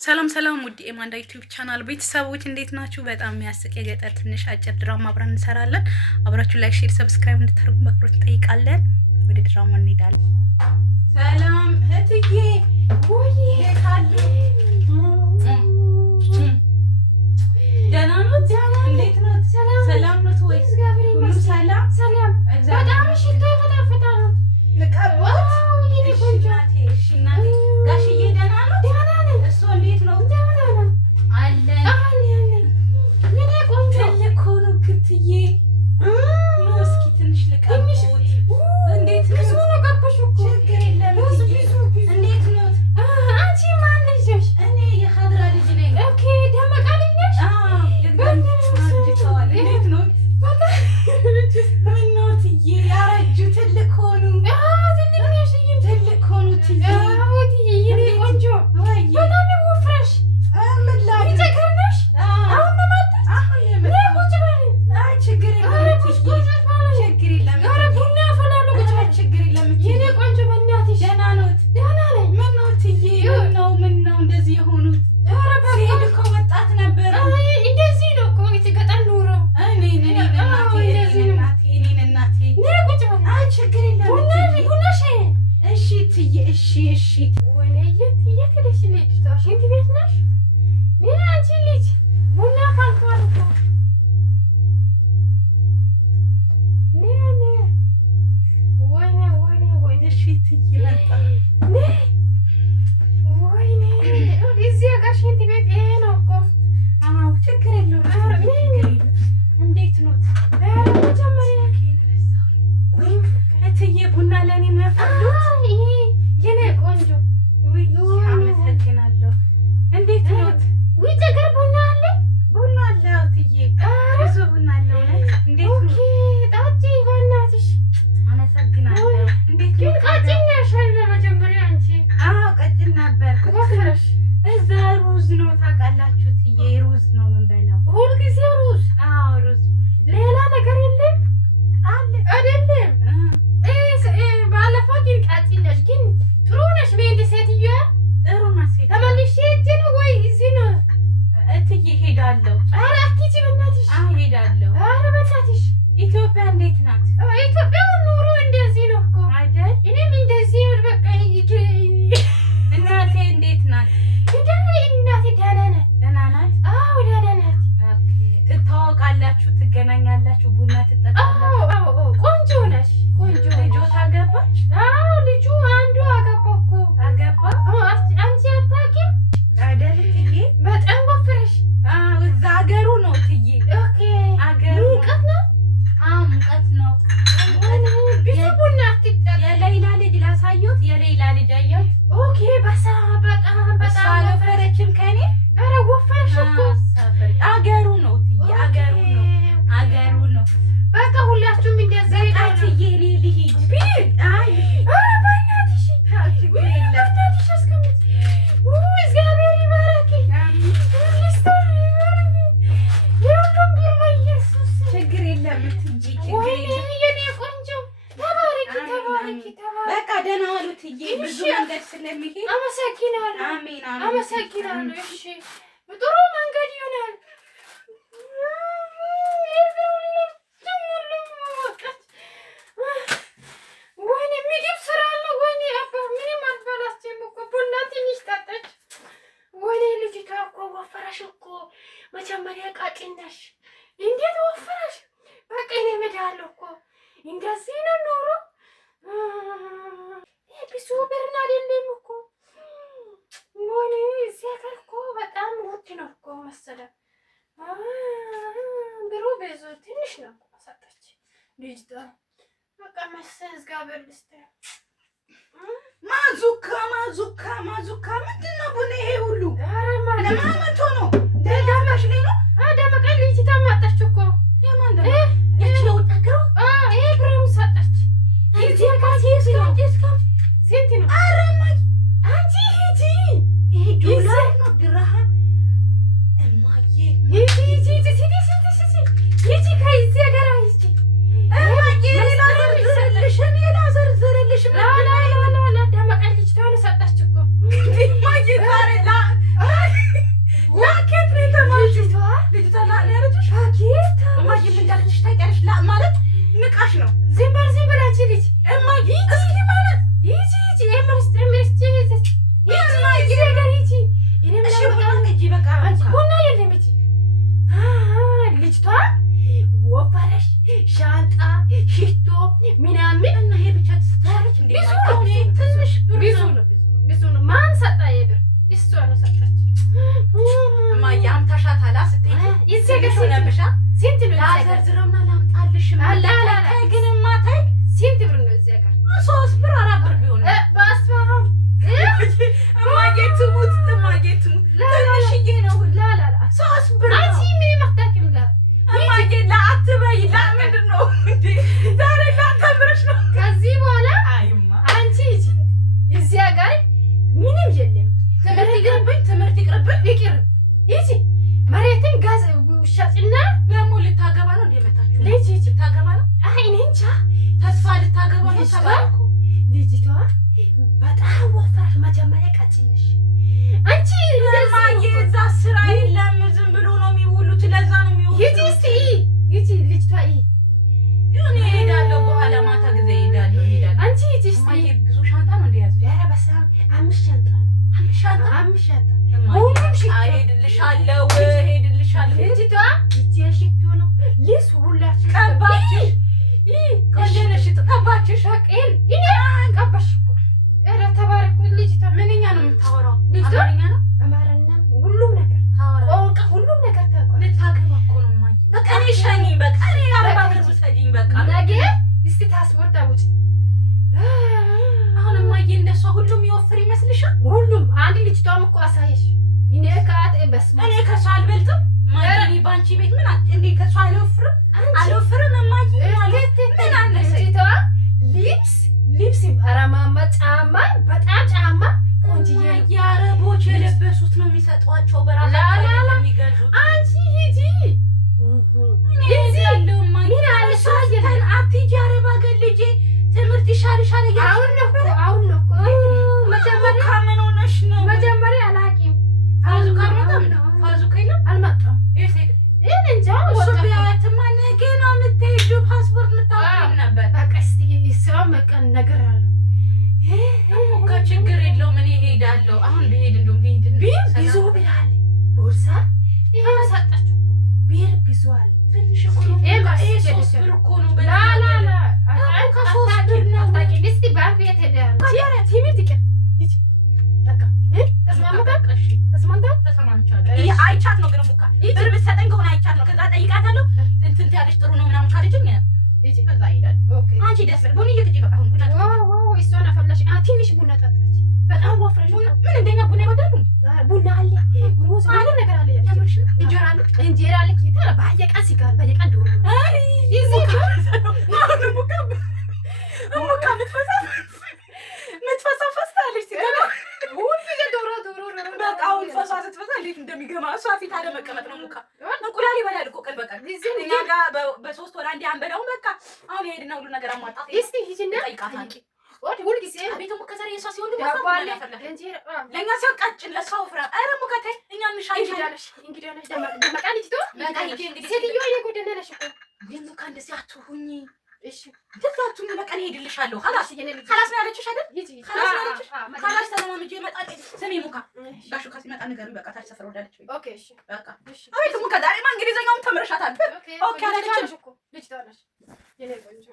ሰላም ሰላም ውድ የማንዳ ዩቲዩብ ቻናል ቤተሰቦች እንዴት ናችሁ? በጣም የሚያስቅ የገጠር ትንሽ አጭር ድራማ አብረን እንሰራለን። አብራችሁ ላይክ፣ ሼር፣ ሰብስክራይብ እንድታደርጉ በአክብሮት እንጠይቃለን። ወደ ድራማ እንሄዳለን። ሰላም እህትዬ፣ ወይ ካሉ ደህና ነው? እንዴት ነው? ሰላም ነው ወይ? ሁሉ ሰላም ሰላም። በጣም ሽታ ፈታፈታ ነው። ልቀርባት ይልኩኛቴ። እሺ እናቴ፣ ጋሽዬ ደህና ነው? ደህና ነኝ። እሱ እንዴት ነው? ደህና ነው አለን አለን። ምን ቆንጆ ልኮኑ ክትዬ እስኪ ትንሽ ልቀርቡት። እንዴት ነው? ነው ቀበሽ እኮ ችግር የለም። እንዴት ነው? አንቺ ማን ነሽ? እኔ የሀድራ ልጅ ነኝ። ኦኬ ደመቃ ልጅ ነሽ? አዎ ልጅቷል። እንዴት ነው? ምነው ትዬ ያረጁ ትልቅ ሆኑ? ትልቅ ነሽ? ትልቅ ሆኑ ትዬ። አዎ ትዬ የኔ ቆንጆ በጣም ወፍረሽ። ምን ላይ ይተከነሽ? አሁን ነው መጣሽ? አሁን ነው ቁጭ በል። አይ ችግር የለም ችግር የለም። ኧረ ቡና አፈላለሁ። ቁጭ በል ችግር የለም የኔ ቆንጆ። በእናትሽ ደህና ነዎት? ደህና ነኝ። ምነው ትዬ ምነው እንደዚህ የሆኑት? ኧረ በቃ እኮ ወጣት ነበር። እንደዚህ ነው እኮ የተገጠር ኑሮ። እኔን እናቴ ቁጭ በል። አይ ችግር የለም ቡናሽ። እሺ ትዬ እሺ። ወይኔ የት ሄደሽ ልጅቷ? ሽንት ቤት ነሽ? አንቺ ልጅ ቡና ፈልቷል እኮ። ወይኔ እሺ ትዬ መጣ። ወይኔ እዚህ ጋር ሽንት ቤት ይሄ ነው እኮ። አዎ ችግር የለውም። እንዴት ኖት? መጀመሪያ እትዬ ቡና ለእኔ ነው ያፈሉት? የኔ ቆንጆ አመሰግናለሁ። እንዴት ኖት? ውጭ ሀገር ቡና አለ? ቡና አለ እትዬ፣ ብዙ ቡና አለ። እውነት እንዴት ኖት? ጠጪ በእናትሽ። አመሰግናለሁ። እንዴት ግን ቀጭን ነሽ መጀመሪያ አንቺ? አዎ ቀጭን ነበር። ወፍረሽ። እዛ ሩዝ ነው ታውቃላችሁ እትዬ፣ ሩዝ ነው የምንበላው ሁልጊዜ ሩዝ። አዎ ሩዝ። ሌላ ነገር የለም? አለ አይደለም? ባለፈው ግን ቀጭን ነሽ፣ ግን ጥሩ ነሽ። ቤት ሴትዮዋ ጥሩ ናት። ሴት ተመልሼ ሂጅ ነው ወይ እዚህ ነው እትዬ? ሄዳለሁ። ኧረ አትሂጂ በእናትሽ። ሄዳለሁ። ኧረ በእናትሽ። ኢትዮጵያ እንዴት ናት? ኢትዮጵያ ኑሮ እንደዚህ ነው እኮ አይደል? እኔም እንደዚህ በቃ። እናቴ እንዴት ናት? እናቴ ደህና ናት። አዎ ደህና ናት። ትታወቃላችሁ? ትገናኛላችሁ? ቡና ትጠጣላችሁ? አዎ ቆንጆ ነሽ። ቆንጆ ልጆት አገባች? አዎ ልጁ አንዱ አገባ እኮ። አገባ? አንቺ አታውቂም አይደል ትዬ? በጣም ወፍረሽ። አዎ እዛ አገሩ ነው ትዬ። ኦኬ አገሩ ሙቀት ነው? አዎ ሙቀት ነው። ብዙ ቡና አትጠጣ። የሌላ ልጅ ላሳየሁት። የሌላ ልጅ አየሁት። ኦኬ በጣም አልወፈረችም ከኔ? ኧረ ወፈረሽ እኮ። አገሩ ነው ትዬ፣ አገሩ ነው። በቃ ሁላችሁም እንደዛ ይላችሁ። እኔ ልሂድ ቢል ኧረ በእናትሽ በእናትሽ አስቀምጪ። እግዚአብሔር ይባረክ። የሁሉም ቢል በኢየሱስ ችግር የለም እትዬ፣ ችግር የለም የኔ ቆንጆ። ተባረኪ። በቃ ደህና ዋሉ እትዬ። ብዙ መንገድ ስለሚሄድ አመሰግናለሁ። አሜን አመሰግናለሁ። እሺ ጥሩ መንገድ ይሆናል። ወይኔ ምግብ ስራ አለው። ወይኔ አባ ምንም አልበላችም እኮ ቡና ትንሽ ጠጣች። ወይኔ ልጅቷ እኮ ወፈረሽ እኮ። መጀመሪያ ቀጭን ነሽ፣ እንዴት ወፈረሽ? በቃ እኔ እሄዳለሁ እኮ። እንደዚህ ነው ኑሮ። ብዙ ብር አይደለም እኮ። ወይኔ እዚህ ሀገር እኮ በጣም ውድ ነው እኮ መሰለኝ። ብሩ ብዙ ትንሽ ነው እኮ ሰጠች ልጅቷ። በቃ መሰል እግዚአብሔር ይስጥህ። ማዙካ ምንድን ነው ቡና ይሄ ሁሉ? ለማን መቶ ነው? ደጋማሽ ላይ ነው? ደመቀ ልጅቷ መጣች እኮ። የማን ደመቀ? የት ነው ታከሩ? ይሄ ብሩን ሰጠች። እዚህ ጋር ስንት ነው? ኧረ እማዬ አንቺ ሂጂ። ይሄ ዶላር ነው ድርሃም? እማዬ ሂጂ ከዚህ ጋር ሂጂ። እማዬ ሌላ ዘርዝርልሽ። ደመቀ ልጅቷን ሰጠች እኮ። እማዬ ዛሬ እማዬ አምታሻታላ ስትይ ይዘገሽ ነብሻ ስንት ነው ያዘርዝረውና ላምጣልሽ ግን ማታይ ስንት ብር ነው እዚህ ጋር 3 ብር 4 ብር ቢሆን በአስፋው እማዬ ትሙት ትንሽዬ ነው ላላ 3 ብር አንቺ ምን ማታቂም ጋር እማዬ ላአትበይ ለምንድን ነው እንዴ ዛሬ ላተምርሽ ነው ከዚህ በኋላ አይማ አንቺ እዚህ ጋር ምንም የለም ትምህርት ይቅርብኝ ይቺ መሬትን ጋዝ ሻጭና ለሞ ልታገባ ነው እንደመጣችሁ ልጅ ልታገባ ነው አይ እኔ እንጃ ተስፋ ልታገባ ነው ተባልኩ ልጅቷ በጣም ወፍራሽ መጀመሪያ ቀጭነሽ አንቺ ለማየ እዛ ስራ የለም ዝም ብሎ ነው የሚውሉት ለዛ ነው የሚውሉት ይቺ እስቲ ይቺ ልጅቷ እኔ ሄዳለሁ በኋላ ማታ ጊዜ ሄዳለሁ አንቺ ይቺ እስቲ ብዙ ሻንጣ ነው እንደያዘ ኧረ በሰላም 5 ሻንጣ ሁሉም ሽቶ ሄድልሻለሁ ልጅቷ ሽቶ ነው ልስ ሁላችሁ ቀባችሽ ቆንጆነሽ ቀባችሽ ሻቄን ቀባሽ ኧረ ተባረኩ ልጅቷ ምንኛ ነው የምታወራው አማርኛ ነው አማርኛም ሁሉም ነገር ቋንቋ ሁሉም ነገር ታውቃለች ልታገባ እኮ ነው ማይ በቃ እኔ ሻኝኝ በቃ እኔ አረባ ብር ውሰጂኝ በቃ ነገ እስቲ ታስፖርት አውጪ አሁን ማይ እንደሷ ሁሉም ይወፍር ይመስልሻል ሁሉም አንድ ልጅቷም እኮ አሳየሽ እኔ ካት በስመ እኔ ከሷ አልበልጥም ማይ ባንቺ ቤት ምን እንዴ ከሷ አልወፍርም ማይ ምን አነሰይቷ ልብስ አራማማ ጫማ በጣም ጫማ ቆንጆዬ ያረቦች የለበሱት ነው የሚሰጧቸው በራሳቸው የሚገዙት አንቺ ሂጂ ያለው ማይ ምን አለሽ አትጂ አረባ ገልጄ ትምህርት ይሻልሻል አሁን ነው መጀመሪያ ካመን ሆነሽ ነው መጀመሪያ አላቂም ፋዙካ ይላል አልመጣም ይሄን እንጃ ወጣ ነገ ነው የምትሄጂው ፓስፖርት ልታወጪ ነበር በቃ እስቲ ሰው መቀን ነገር አለው ችግር የለውም እኔ እሄዳለሁ አሁን ብሄድ እንደውም ቢዙ ብላል ቦርሳ ይሄን ሰጣችሁ ቢር ቢዙ አለ ትንሽ እኮ ነው ይሄ 3 ብር እኮ ነው ላ ከሶስት ብር ነው ታቂ እስቲ ባንክ ቤት ሄዳለሁ ታዲያ ትምህርት ይቀር ይቺ በቃ ተስማምቻለሁ ይሄ አይቻት ነው ግን ሙካ ብር ብትሰጠኝ ከሆነ አይቻት ነው ከዛ ጠይቃታለሁ እንትን ያለሽ ጥሩ ነው ምናምን ካለችኝ እቺ ከዛ ይሄዳል ኦኬ አንቺ ደስ ቡና እየጠጪ በቃ አሁን ቡና እሷን አፈላሽ ትንሽ ቡና ጠጣች በጣም ወፍረሽ ምን እንደኛ ቡና ይወዳሉ ቡና አለ ሩዝ አለ ነገር አለ እንጀራ አለ ይታረ ባየቀን ሲጋር ባየቀን ዶሮ አይ ይዚ ሙካ ምትፈሳፈስ ታለሽ ሲጋር ሁሉ ዶሮ በቃ አሁን ፈሳ ስትፈሳ እንዴት እንደሚገማ እሷ ፊት አለ መቀመጥ ነው ሙካ እንቁላል ይበላል እኮ ቀን በቀን እኛ ጋር በ3 ወር አንዴ አንበላው በቃ አሁን ይሄድና ሁሉ ነገር አሟጣት እስቲ ሂጂና ጠይቃታለሽ ወድ ሁሉ ጊዜ አቤት ሙካ ዛሬ እሷ ሲሆን ግን ባባለ ለኛ ሰው ቀጭን ለሷው ፍራ አረ ሙካ ታይ እኛ ምሻይ ይላልሽ እንግዲህ ደመቃን ይቶ በቃ ሂጂ እንግዲህ ሴትዮ የጎደለሽ እኮ ሙካ እንደዚህ አትሁኚ እሺ ተታቱኝ በቃ ሄድልሻለሁ خلاص خلاص ነው ያለችሽ አይደል ሂጂ خلاص ተለማምጄ እመጣለሁ ስሚ ሙካ ጋሹ ከሲመጣ ነገር በቃ ታች ሰፈር ወዳለች ኦኬ እሺ በቃ አቤት ሙካ ዛሬ እንግሊዘኛውን ተምረሻታል ኦኬ አላለችሽ እኮ ልጅ ታለሽ የኔ ቆንጆ